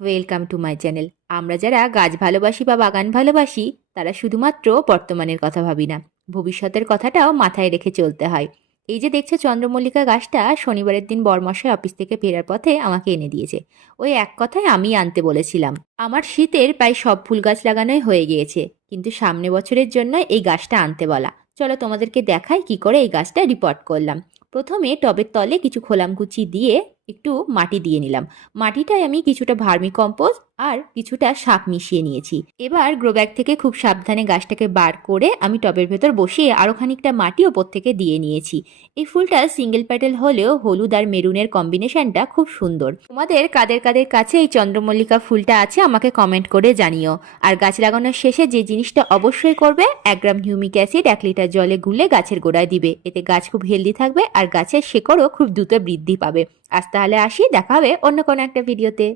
Welcome to my channel. আমরা যারা গাছ ভালোবাসি বা বাগান ভালোবাসি তারা শুধুমাত্র বর্তমানের কথা ভাবি না, ভবিষ্যতের কথাটাও মাথায় রেখে চলতে হয়। এই যে দেখছো চন্দ্রমল্লিকা গাছটা শনিবারের দিন বরমশাই অফিস থেকে ফেরার পথে আমাকে এনে দিয়েছে। ওই এক কথায় আমি আনতে বলেছিলাম। আমার শীতের প্রায় সব ফুল গাছ লাগানোই হয়ে গিয়েছে, কিন্তু সামনে বছরের জন্য এই গাছটা আনতে বলা। চলো তোমাদেরকে দেখাই কি করে এই গাছটা রিপোর্ট করলাম। প্রথমে টবের তলে কিছু খোলামকুচি দিয়ে একটু মাটি দিয়ে নিলাম। মাটিটায় আমি কিছুটা ভার্মি কম্পোস্ট আর কিছুটা সাপ মিশিয়ে নিয়েছি। এবার গ্রো ব্যাগ থেকে খুব সাবধানে গাছটাকে বার করে আমি টবের ভেতর বসিয়ে আরও খানিকটা মাটি ওপর থেকে দিয়ে নিয়েছি। এই ফুলটা সিঙ্গেল প্যাটেল হলেও হলুদ আর মেরুনের কম্বিনেশনটা খুব সুন্দর। তোমাদের কাদের কাদের কাছে এই চন্দ্রমল্লিকা ফুলটা আছে আমাকে কমেন্ট করে জানিও। আর গাছ লাগানোর শেষে যে জিনিসটা অবশ্যই করবে, 1 গ্রাম হিউমিক অ্যাসিড 1 লিটার জলে গুলে গাছের গোড়ায় দিবে। এতে গাছ খুব হেলদি থাকবে আর গাছের শেকড়ও খুব দ্রুত বৃদ্ধি পাবে। আজ তাহলে আসি, দেখা হবে অন্য কোনো একটা ভিডিওতে।